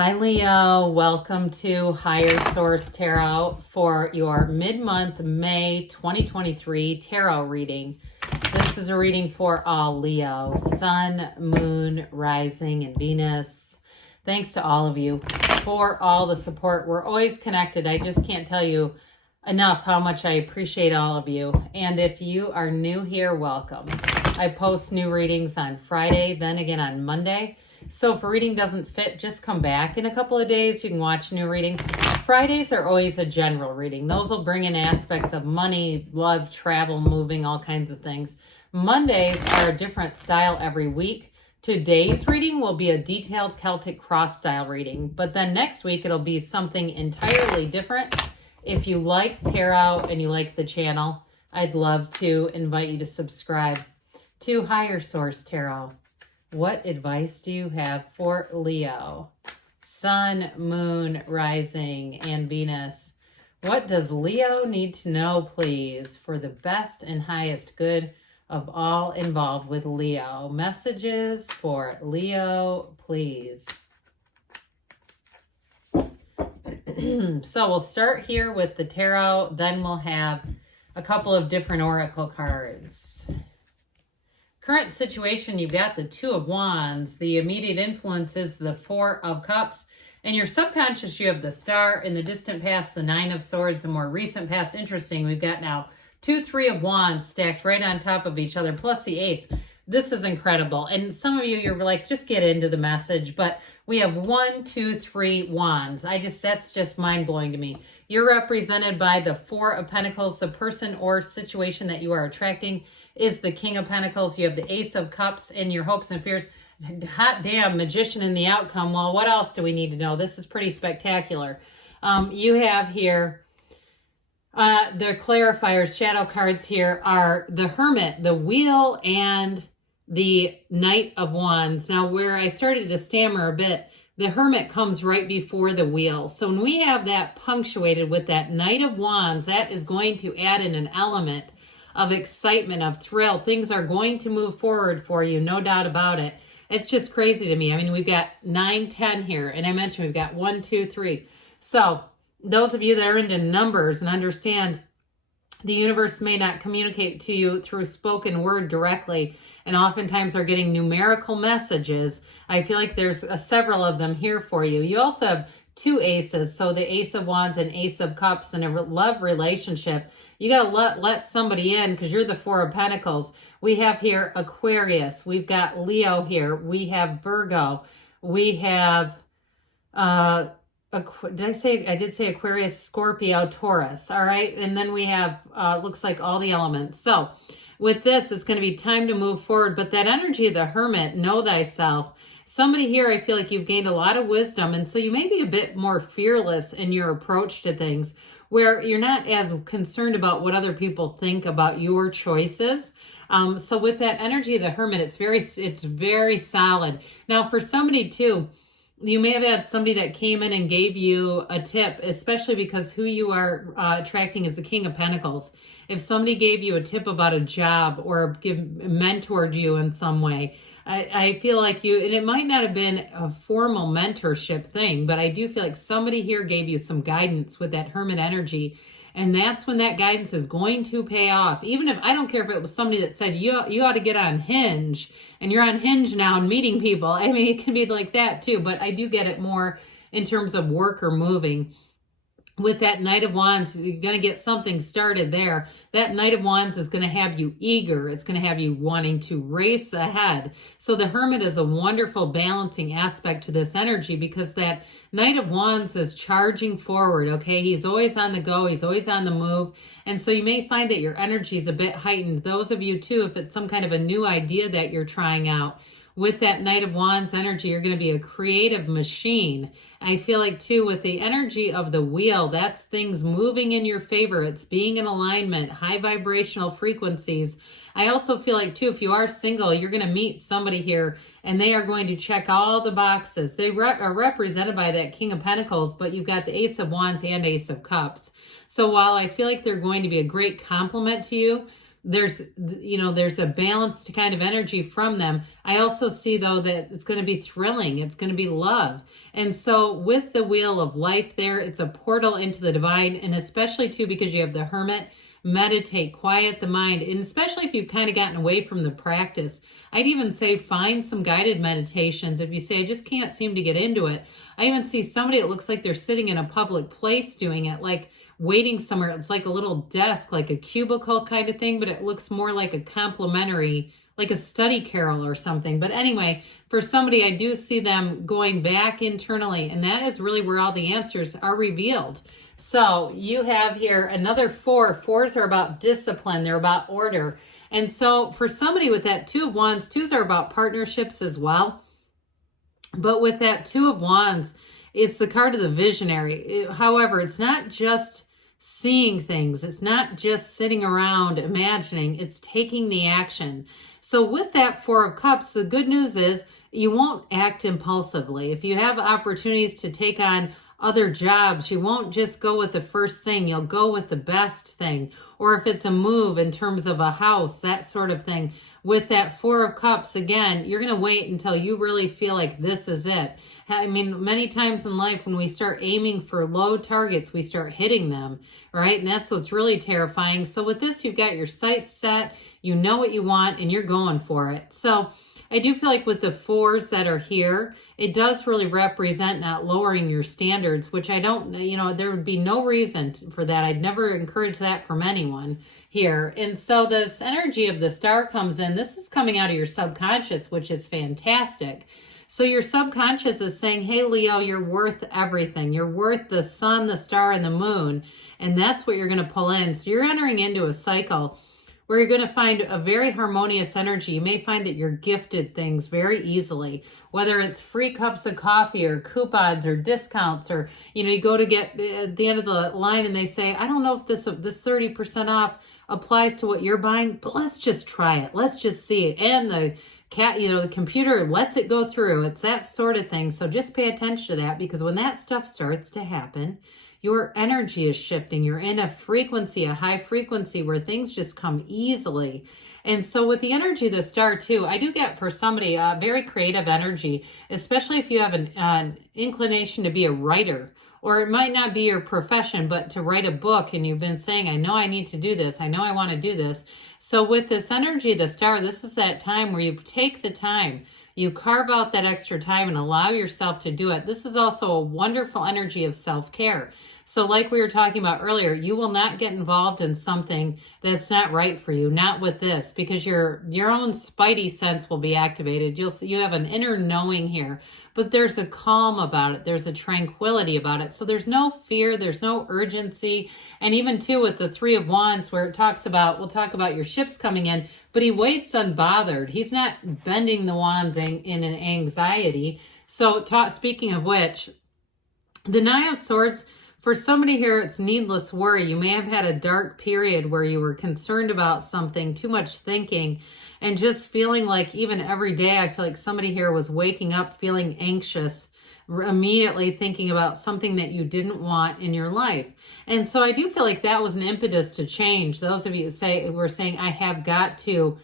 Hi, Leo. Welcome to Higher Source Tarot for your mid-month May 2023 tarot reading. This is a reading for all Leo, Sun, Moon, Rising, and Venus. Thanks to all of you for all the support. We're always connected. I just can't tell you enough how much I appreciate all of you. And if you are new here, welcome. I post new readings on Friday, then again on Monday. So if a reading doesn't fit, just come back in a couple of days. You can watch a new reading. Fridays are always a general reading. Those will bring in aspects of money, love, travel, moving, all kinds of things. Mondays are a different style every week. Today's reading will be a detailed Celtic cross style reading, but then next week it'll be something entirely different. If you like tarot and you like the channel, I'd love to invite you to subscribe to Higher Source Tarot. What advice do you have for Leo? Sun, Moon, Rising, and Venus. What does Leo need to know, please, for the best and highest good of all involved with Leo? Messages for Leo, please. So we'll start here with the tarot, then we'll have a couple of different oracle cards. Current situation, you've got the Two of Wands. The immediate influence is the Four of Cups. In your subconscious, you have the Star. In the distant past, the Nine of Swords. The more recent past, interesting, we've got now 2, 3 of Wands stacked right on top of each other, plus the Ace. This is incredible. And some of you, you're like, just get into the message. But we have 1, 2, 3 Wands. That's just mind-blowing to me. You're represented by the Four of Pentacles. The person or situation that you are attracting is the King of Pentacles. You have the Ace of Cups in your hopes and fears. Hot damn, Magician in the outcome. Well, what else do we need to know? This is pretty spectacular. You have here, the clarifiers, shadow cards here are the Hermit, the Wheel, and the Knight of Wands. Now, where I started to stammer a bit, the Hermit comes right before the Wheel. So when we have that punctuated with that Knight of Wands, that is going to add in an element of excitement, of thrill. Things are going to move forward for you, no doubt about it. It's just crazy to me. I mean, we've got 9, 10 here, and I mentioned we've got 1, 2, 3. So those of you that are into numbers and understand the universe may not communicate to you through spoken word directly, and oftentimes are getting numerical messages. I feel like there's several of them here for you. You also have 2 aces, so the Ace of Wands and Ace of Cups in a love relationship. You got to let somebody in because you're the Four of Pentacles. We have here Aquarius. We've got Leo here. We have Virgo. We have, I did say Aquarius, Scorpio, Taurus. All right. And then we have, looks like all the elements. So with this, it's going to be time to move forward. But that energy of the Hermit, know thyself. Somebody here, I feel like you've gained a lot of wisdom. And so you may be a bit more fearless in your approach to things, where you're not as concerned about what other people think about your choices. So with that energy of the Hermit, it's very solid. Now for somebody too, you may have had somebody that came in and gave you a tip, especially because who you are attracting is the King of Pentacles. If somebody gave you a tip about a job or mentored you in some way, I feel like and it might not have been a formal mentorship thing, but I do feel like somebody here gave you some guidance with that Hermit energy. And that's when that guidance is going to pay off. Even if, I don't care if it was somebody that said, you ought to get on Hinge, and you're on Hinge now and meeting people. I mean, it can be like that too, but I do get it more in terms of work or moving. With that Knight of Wands, you're going to get something started there. That Knight of Wands is going to have you eager. It's going to have you wanting to race ahead. So the Hermit is a wonderful balancing aspect to this energy because that Knight of Wands is charging forward, okay? He's always on the go. He's always on the move. And so you may find that your energy is a bit heightened. Those of you, too, if it's some kind of a new idea that you're trying out, with that Knight of Wands energy, you're going to be a creative machine. I feel like, too, with the energy of the Wheel, that's things moving in your favor. It's being in alignment, high vibrational frequencies. I also feel like, too, if you are single, you're going to meet somebody here, and they are going to check all the boxes. They are represented by that King of Pentacles, but you've got the Ace of Wands and Ace of Cups. So while I feel like they're going to be a great compliment to you, there's, there's a balanced kind of energy from them. I also see, though, that it's going to be thrilling. It's going to be love. And so with the wheel of life there, it's a portal into the divine. And especially, too, because you have the Hermit, meditate, quiet the mind. And especially if you've kind of gotten away from the practice, I'd even say find some guided meditations. If you say, I just can't seem to get into it. I even see somebody, it looks like they're sitting in a public place doing it, like waiting somewhere. It's like a little desk, like a cubicle kind of thing, but it looks more like a complimentary, like a study carrel or something. But anyway, for somebody, I do see them going back internally, and that is really where all the answers are revealed. So you have here another 4. 4s are about discipline. They're about order. And so for somebody with that 2 of Wands, 2s are about partnerships as well. But with that 2 of Wands, it's the card of the visionary. However, it's not just seeing things. It's not just sitting around imagining. It's taking the action. So with that 4 of Cups, the good news is you won't act impulsively. If you have opportunities to take on other jobs, you won't just go with the first thing. You'll go with the best thing. Or if it's a move in terms of a house, that sort of thing. With that 4 of Cups, again, you're going to wait until you really feel like this is it. I mean, many times in life when we start aiming for low targets, we start hitting them, right? And that's what's really terrifying. So with this, you've got your sights set, you know what you want, and you're going for it. So I do feel like with the 4s that are here, it does really represent not lowering your standards, which I don't, there would be no reason for that. I'd never encourage that from anyone here. And so this energy of the Star comes in. This is coming out of your subconscious, which is fantastic. So your subconscious is saying, hey, Leo, you're worth everything. You're worth the sun, the star, and the moon. And that's what you're going to pull in. So you're entering into a cycle where you're going to find a very harmonious energy. You may find that you're gifted things very easily, whether it's free cups of coffee or coupons or discounts, or, you go to get at the end of the line and they say, I don't know if this 30% off applies to what you're buying, but let's just try it. Let's just see it. And the computer lets it go through. It's that sort of thing. So just pay attention to that, because when that stuff starts to happen, your energy is shifting. You're in a frequency, a high frequency where things just come easily. And so with the energy of the Star too, I do get for somebody a very creative energy, especially if you have an inclination to be a writer. Or it might not be your profession, but to write a book, and you've been saying, I know I need to do this. I know I want to do this. So with this energy, the Star, this is that time where you take the time. You carve out that extra time and allow yourself to do it. This is also a wonderful energy of self-care. So like we were talking about earlier, you will not get involved in something that's not right for you, not with this, because your own spidey sense will be activated. You have an inner knowing here, but there's a calm about it. There's a tranquility about it. So there's no fear, there's no urgency. And even too with the 3 of Wands, where it talks about, we'll talk about your ships coming in, but he waits unbothered. He's not bending the wands in an anxiety. So speaking of which, the 9 of Swords, for somebody here, it's needless worry. You may have had a dark period where you were concerned about something, too much thinking, and just feeling like even every day, I feel like somebody here was waking up feeling anxious, immediately thinking about something that you didn't want in your life. And so I do feel like that was an impetus to change. Those of you who were saying, I have got to,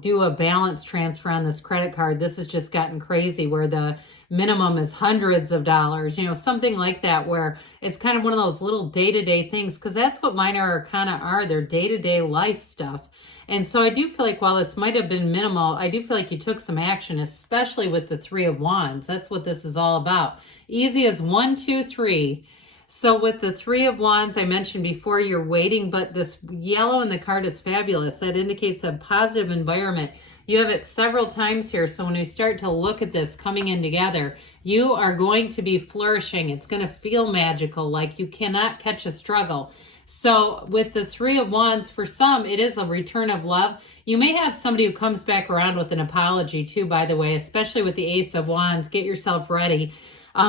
do a balance transfer on this credit card. This has just gotten crazy where the minimum is hundreds of dollars, something like that, where it's kind of one of those little day-to-day things, because that's what minor arcana are. They're day-to-day life stuff. And so I do feel like while this might have been minimal, I do feel like you took some action, especially with the 3 of Wands. That's what this is all about. Easy as 1, 2, 3. So with the 3 of Wands, I mentioned before, you're waiting, but this yellow in the card is fabulous. That indicates a positive environment. You have it several times here. So when we start to look at this coming in together, you are going to be flourishing. It's going to feel magical, like you cannot catch a struggle. So with the 3 of Wands, for some, it is a return of love. You may have somebody who comes back around with an apology too, by the way, especially with the Ace of Wands. Get yourself ready.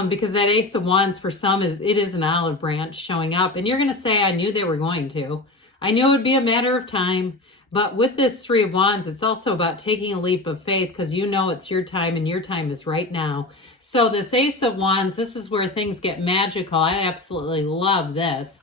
Because that Ace of Wands for some, it is an olive branch showing up. And you're going to say, I knew they were going to. I knew it would be a matter of time. But with this 3 of Wands, it's also about taking a leap of faith, because you know it's your time and your time is right now. So this Ace of Wands, this is where things get magical. I absolutely love this.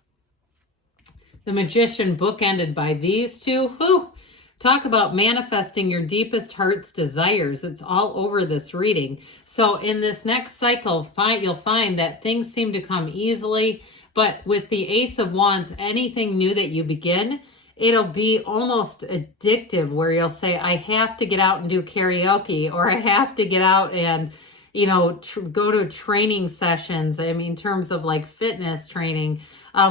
The Magician bookended by these two. Whew. Talk about manifesting your deepest heart's desires. It's all over this reading. So in this next cycle, you'll find that things seem to come easily. But with the Ace of Wands, anything new that you begin, it'll be almost addictive, where you'll say, I have to get out and do karaoke, or I have to get out and, you know, go to training sessions. I mean, in terms of like fitness training.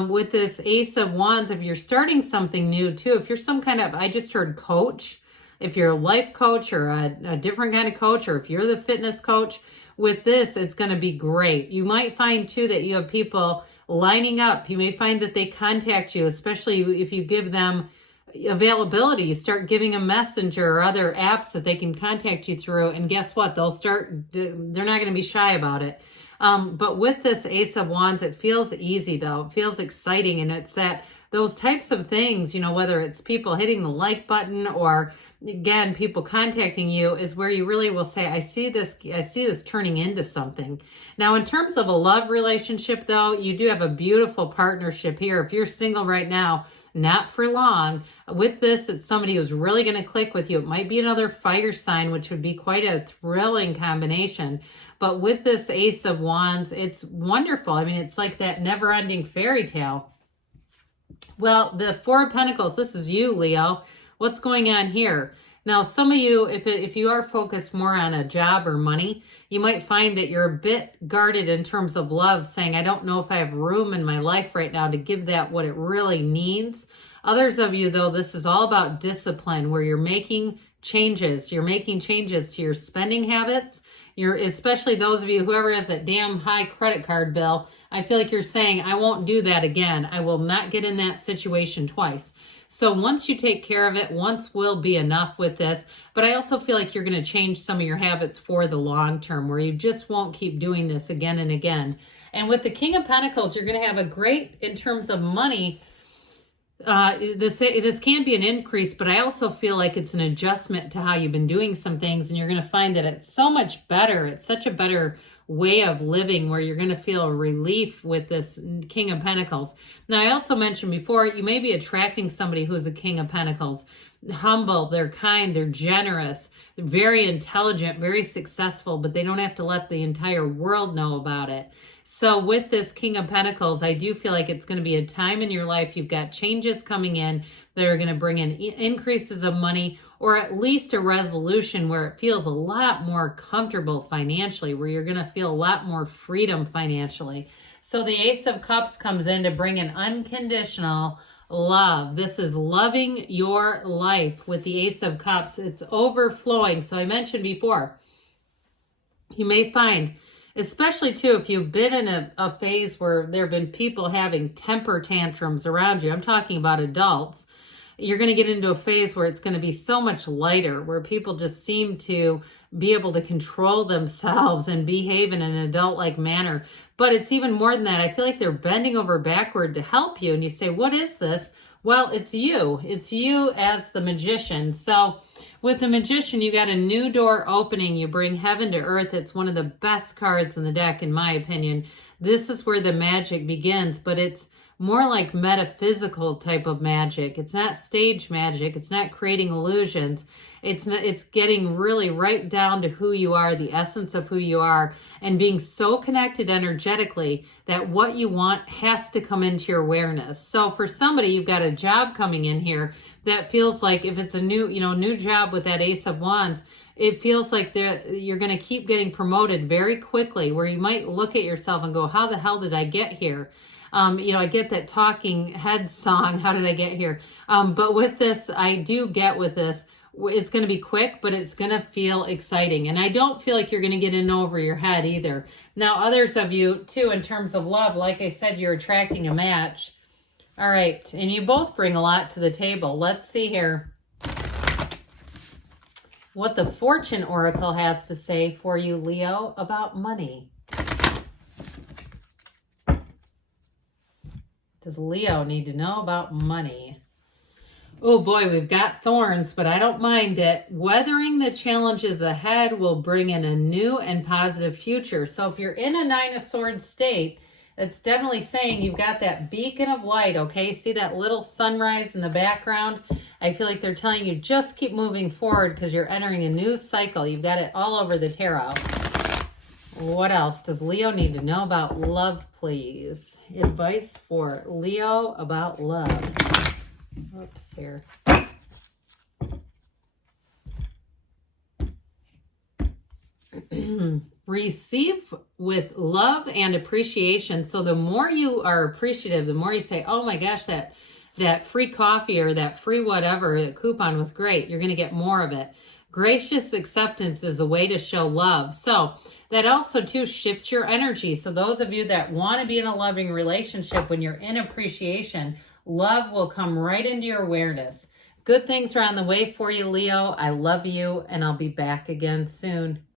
With this Ace of Wands, if you're starting something new too, if you're some kind of, I just heard coach, if you're a life coach or a different kind of coach, or if you're the fitness coach, with this, it's going to be great. You might find too that you have people lining up. You may find that they contact you, especially if you give them availability. You start giving a messenger or other apps that they can contact you through, and guess what? They're not going to be shy about it. But with this Ace of Wands, it feels easy though. It feels exciting. And it's those types of things, you know, whether it's people hitting the like button or again, people contacting you, is where you really will say, I see this turning into something. Now, in terms of a love relationship though, you do have a beautiful partnership here. If you're single right now, not for long. With this, it's somebody who's really going to click with you. It might be another fire sign, which would be quite a thrilling combination. But with this Ace of Wands, it's wonderful. I mean, it's like that never-ending fairy tale. Well, the Four of Pentacles, this is you, Leo. What's going on here? Now, some of you, if you are focused more on a job or money, you might find that you're a bit guarded in terms of love, saying, I don't know if I have room in my life right now to give that what it really needs. Others of you, though, this is all about discipline, where you're making changes. You're making changes to your spending habits. Especially those of you, whoever has that damn high credit card bill, I feel like you're saying, I won't do that again. I will not get in that situation twice. So once you take care of it, once will be enough with this. But I also feel like you're going to change some of your habits for the long term, where you just won't keep doing this again and again. And with the King of Pentacles, you're going to have a great, in terms of money, this can be an increase, but I also feel like it's an adjustment to how you've been doing some things, and you're going to find that it's so much better. It's such a better way of living, where you're going to feel relief with this King of Pentacles. Now, I also mentioned before, you may be attracting somebody who's a King of Pentacles. Humble, they're kind, they're generous, they're very intelligent, very successful, but they don't have to let the entire world know about it. So with this King of Pentacles, I do feel like it's going to be a time in your life. You've got changes coming in that are going to bring in increases of money, or at least a resolution where it feels a lot more comfortable financially, where you're going to feel a lot more freedom financially. So the Ace of Cups comes in to bring an unconditional love. This is loving your life with the Ace of Cups. It's overflowing. So I mentioned before, you may find, especially too, if you've been in a phase where there have been people having temper tantrums around you, I'm talking about adults, you're going to get into a phase where it's going to be so much lighter, where people just seem to be able to control themselves and behave in an adult-like manner. But it's even more than that. I feel like they're bending over backward to help you. And you say, what is this? Well, it's you. It's you as the Magician. So with the Magician, you got a new door opening. You bring heaven to earth. It's one of the best cards in the deck, in my opinion. This is where the magic begins, but it's more like metaphysical type of magic. It's not stage magic. It's not creating illusions. It's getting really right down to who you are, the essence of who you are, and being so connected energetically that what you want has to come into your awareness. So for somebody, you've got a job coming in here that feels like, if it's a new job with that Ace of Wands, it feels like you're going to keep getting promoted very quickly, where you might look at yourself and go, how the hell did I get here? I get that Talking Heads song, how did I get here? But with this, I do get with this, it's going to be quick, but it's going to feel exciting. And I don't feel like you're going to get in over your head either. Now, others of you, too, in terms of love, like I said, you're attracting a match. All right. And you both bring a lot to the table. Let's see here what the Fortune Oracle has to say for you, Leo, about money. Does Leo need to know about money? Oh boy, we've got thorns, but I don't mind it. Weathering the challenges ahead will bring in a new and positive future. So if you're in a Nine of Swords state, It's definitely saying you've got that beacon of light, okay? See that little sunrise in the background? I feel like they're telling you just keep moving forward because you're entering a new cycle. You've got it all over the tarot. What else does Leo need to know about love, please? Advice for Leo about love. Oops, here. Receive with love and appreciation. So the more you are appreciative, the more you say, oh my gosh, that free coffee or that free whatever, the coupon was great. You're going to get more of it. Gracious acceptance is a way to show love. So that also too shifts your energy. So those of you that want to be in a loving relationship, when you're in appreciation, love will come right into your awareness. Good things are on the way for you, Leo. I love you, and I'll be back again soon.